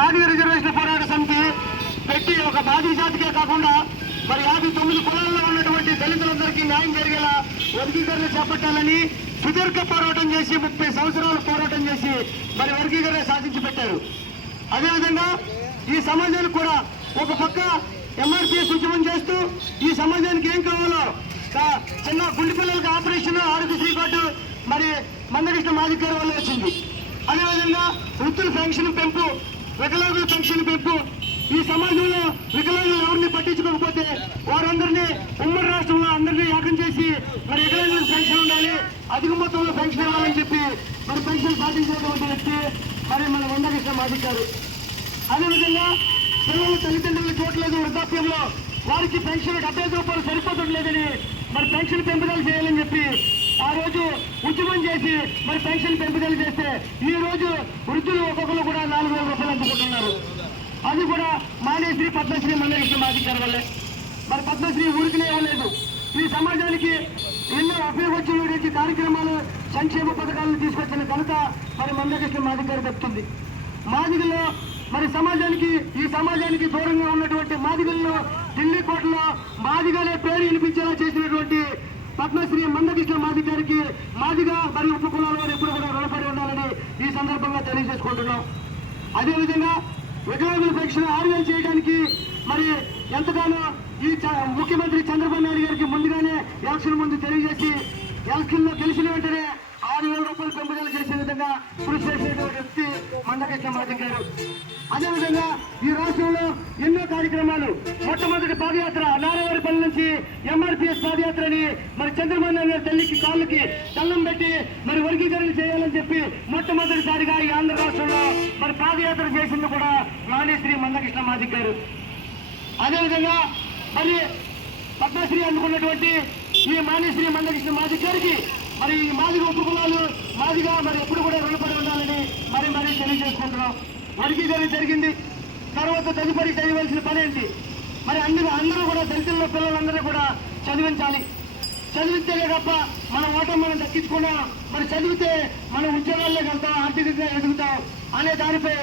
Madiga reservation పోరాట సమితి పెట్టి ఒక మాదిగ జాతికే కాకుండా మరి యాభై తొమ్మిది కులాల్లో ఉన్నటువంటి దళితులందరికీ న్యాయం జరిగేలా వర్గీకరణ చేపట్టాలని సుదీర్ఘ పోరాటం చేసి ముప్పై సంవత్సరాలు పోరాటం చేసి మరి వర్గీకరణ సాధించి పెట్టారు. అదేవిధంగా ఈ సమాజానికి కూడా ఒక పక్క ఎంఆర్పీఎస్ ఉద్యమం చేస్తూ ఈ సమాజానికి ఏం కావాలో చిన్న గుండె పిల్లలకు ఆపరేషన్ ఆరోగ్యశ్రీ కార్డు మరి మందకృష్ణ మాదిగారి వల్ల వచ్చింది. అదేవిధంగా వృత్తుల పెన్షన్ పెంపు వికలాంగుల పెన్షన్ పెంపు. ఈ సమాజంలో వికలాంగులు ఎవరిని పట్టించుకోకపోతే వారందరినీ ఉమ్మడి రాష్ట్రంలో అందరినీ ఏకం చేసి మరి వికలాంగులకు పెన్షన్ ఉండాలి అధిక మొత్తంలో పెన్షన్ ఇవ్వాలని చెప్పి మరి పెన్షన్ సాధించినటువంటి వ్యక్తి మరి మన వందకృష్ణ మాటించారు అదేవిధంగా పిల్లలు తల్లిదండ్రులు చూడలేదు వృద్ధాప్యంలో వారికి పెన్షన్ డెబ్బై రూపాయలు సరిపోతుండలేదని మరి పెన్షన్ పెంపుదల చేయాలని చెప్పి ఆ రోజు ఉద్యమం చేసి మరి పెన్షన్ పెంపుదల చేస్తే ఈ రోజు వృద్ధులు ఒక్కొక్కరు కూడా నాలుగు వేల రూపాయలు అందుకుంటున్నారు. అది కూడా మానేశ్రీ పద్మశ్రీ మందకృష్ణ మాదిగారి వల్లే మరి పద్మశ్రీ ఊరికినే ఇవ్వలేదు. ఈ సమాజానికి ఎన్నో ఉపయోగించిన కార్యక్రమాలు సంక్షేమ పథకాలను తీసుకొచ్చిన ఘనత మరి మందకృష్ణ మాదిగారు చెప్తుంది మాదిగల్లో మరి సమాజానికి ఈ సమాజానికి దూరంగా ఉన్నటువంటి మాదిగల్లో ఢిల్లీ కోటలో మాదిగలే పేరు వినిపించేలా చేసినటువంటి పద్మశ్రీ మందకృష్ణ మాది గారికి మాదిగా మరియు ఉపకులాల వారు ఎప్పుడు కూడా రుణపడి ఉండాలని ఈ సందర్భంగా తెలియజేసుకుంటున్నాం. అదేవిధంగా వికలాంగుల పరీక్షను ఆరు చేయడానికి మరి ఎంతగానో ఈ చ- ముఖ్యమంత్రి చంద్రబాబు నాయుడు గారికి ముందుగానే ఎలక్షన్ ముందు తెలియజేసి ఎలక్షన్లో గెలిచిన వెంటనే ఆరు వేల రూపాయలు పెంపుదల చేసే విధంగా కృషి చేసినటువంటి వ్యక్తి మందకృష్ణ మాది గారు. అదేవిధంగా ఈ రాష్ట్రంలో ఎన్నో కార్యక్రమాలు మొట్టమొదటి పాదయాత్ర నారావారిపల్లి నుంచి ఎంఆర్పీఎస్ పాదయాత్రని మరి చంద్రబాబు నాయుడు గారి తల్లికి కాళ్ళకి తల్లం పెట్టి మరి వర్గీకరణ చేయాలని చెప్పి మొట్టమొదటిసారిగా ఈ ఆంధ్ర రాష్ట్రంలో మరి పాదయాత్ర చేసింది కూడా నానేశ్రీ మందకృష్ణ మాదిక్ గారు. అదేవిధంగా మరి పద్మశ్రీ అందుకున్నటువంటి ఈ మానేశ్రీ మందకృష్ణ మాదిక్ గారికి మరి ఈ మాదిగ ఉపకులాలు మాదిగా మరి ఎప్పుడు కూడా రుణపడి ఉండాలని మరి మరి తెలియజేసుకుంటున్నాం. వర్గీకరణ జరిగింది. తర్వాత తదుపరి చేయవలసిన పని ఏంటి? మరి అందరూ అందరూ కూడా దళితుల్లో పిల్లలందరూ కూడా చదివించాలి. చదివితేనే తప్ప మన ఓటం మనం దక్కించుకున్నాం మరి చదివితే మన ఉద్యోగాల్లో వెళ్తాం ఆర్థికంగా ఎదుగుతాం అనే దానిపై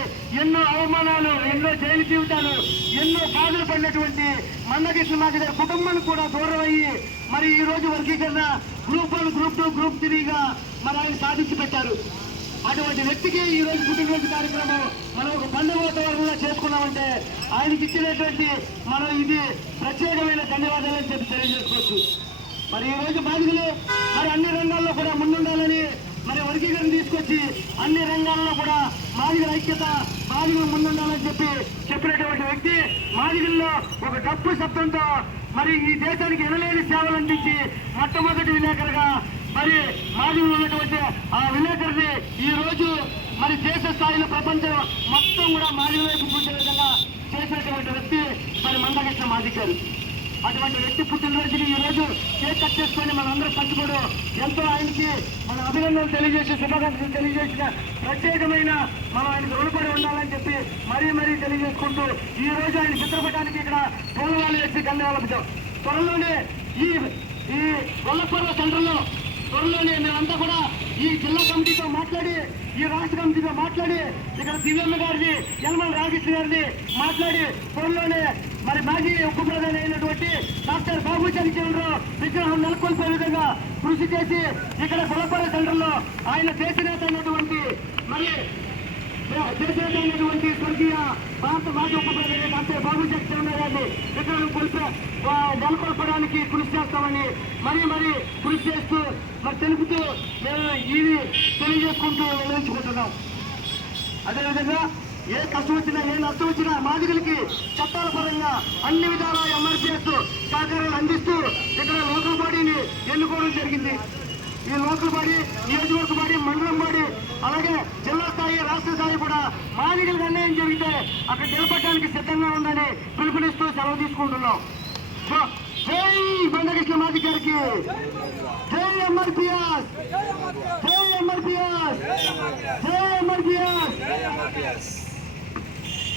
ఎన్నో అవమానాలు ఎన్నో జైలు జీవితాలు ఎన్నో బాధలు పడినటువంటి మందకృష్ణ మాది కుటుంబానికి కూడా దూరం అయ్యి మరి ఈ రోజు వర్గీకరణ group one group two group త్రీగా మరి ఆయన సాధించి పెట్టారు. అటువంటి వ్యక్తికి ఈ రోజు పుట్టినరోజు కార్యక్రమం మనం ఒక పండుగ వాతావరణంలో చేసుకున్నామంటే ఆయనకి ఇచ్చినటువంటి మనం ఇది ప్రత్యేకమైన ధన్యవాదాలు అని చెప్పి తెలియజేసుకోవచ్చు. మరి ఈ రోజు బాధితులు మరి అన్ని రంగాల్లో కూడా ముందుండాలని మరి వర్గీకరణ తీసుకొచ్చి అన్ని రంగాల్లో కూడా మాదిగల ఐక్యత మాదిగలు ముందుండాలని చెప్పి చెప్పినటువంటి వ్యక్తి మాదిగల్లో ఒక డప్పు శబ్దంతో మరి ఈ దేశానికి ఎనలేని సేవలు అందించి మొట్టమొదటి విలేకరుగా మరి మాదిగలు ఉన్నటువంటి ఆ విలేకరిని ఈ రోజు మరి దేశ స్థాయిలో ప్రపంచం మొత్తం కూడా మాదిగ వైపు చూసే విధంగా చేసినటువంటి వ్యక్తి మరి మందకృష్ణ మాదిక్ గారు. అటువంటి వ్యక్తి పుట్టినరోజుని ఈ రోజు కేక్ కట్ చేసుకొని మనందరూ పంచుకోవడం ఎంతో ఆయనకి మన అభినందనలు తెలియజేసి శుభాకాంక్షలు తెలియజేసిన ప్రత్యేకమైన మనం ఆయనకు రుణపడి ఉండాలని చెప్పి మరీ మరీ తెలియజేసుకుంటూ ఈ రోజు ఆయన చిత్రపటానికి ఇక్కడ పూలవాళ్ళు వ్యక్తి ధన్యవాదాలు త్వరలోనే ఈ ఈ వల్లపూర్వ సెంటర్లో త్వరలోనే మేమంతా కూడా ఈ జిల్లా కమిటీతో మాట్లాడి ఈ రాష్ట్ర కమిటీతో మాట్లాడి ఇక్కడ దివ్యమ్మ గారిని యనమల రామకృష్ణ గారిని మాట్లాడి త్వరలోనే మరి మాజీ ఉప ప్రధాని అయినటువంటి డాక్టర్ బాబు చంద్రరావు విగ్రహం నెలకొల్పే విధంగా కృషి చేసి ఇక్కడ గులపర సెంటర్లో ఆయన దేశనేత అయినటువంటి మరి చేసేటటువంటి స్వర్గీయ భారత మాజీ ఉప ప్రధాని బాబు చంద్రరావు గారిని విగ్రహం కొలిపే నెలకొల్పడానికి కృషి చేస్తామని మరీ మరీ కృషి చేస్తూ మరి తెలుపుతూ మేము ఇది తెలియజేసుకుంటూ వివరించుకుంటున్నాం అదేవిధంగా ఏ కష్టం వచ్చినా ఏ నష్టం వచ్చినా మాదిగలకి చట్టాల పరంగా అన్ని విధాల ఎంఆర్పిఎస్ సహకారాలు అందిస్తూ ఇక్కడ లోకల్ బాడీని ఎన్నుకోవడం జరిగింది. ఈ లోకల్ బాడీ నియోజకవర్గ బాడీ మండలం బాడీ అలాగే జిల్లా స్థాయి రాష్ట్ర స్థాయి మాదిగలకు అన్యాయం జరిగితే అక్కడ నిలబడడానికి సిద్ధంగా ఉందని పిలుపునిస్తూ సెలవు తీసుకుంటున్నాం. జై బండకృష్ణ మాది గారికి. జై ఎంఆర్పిఎస్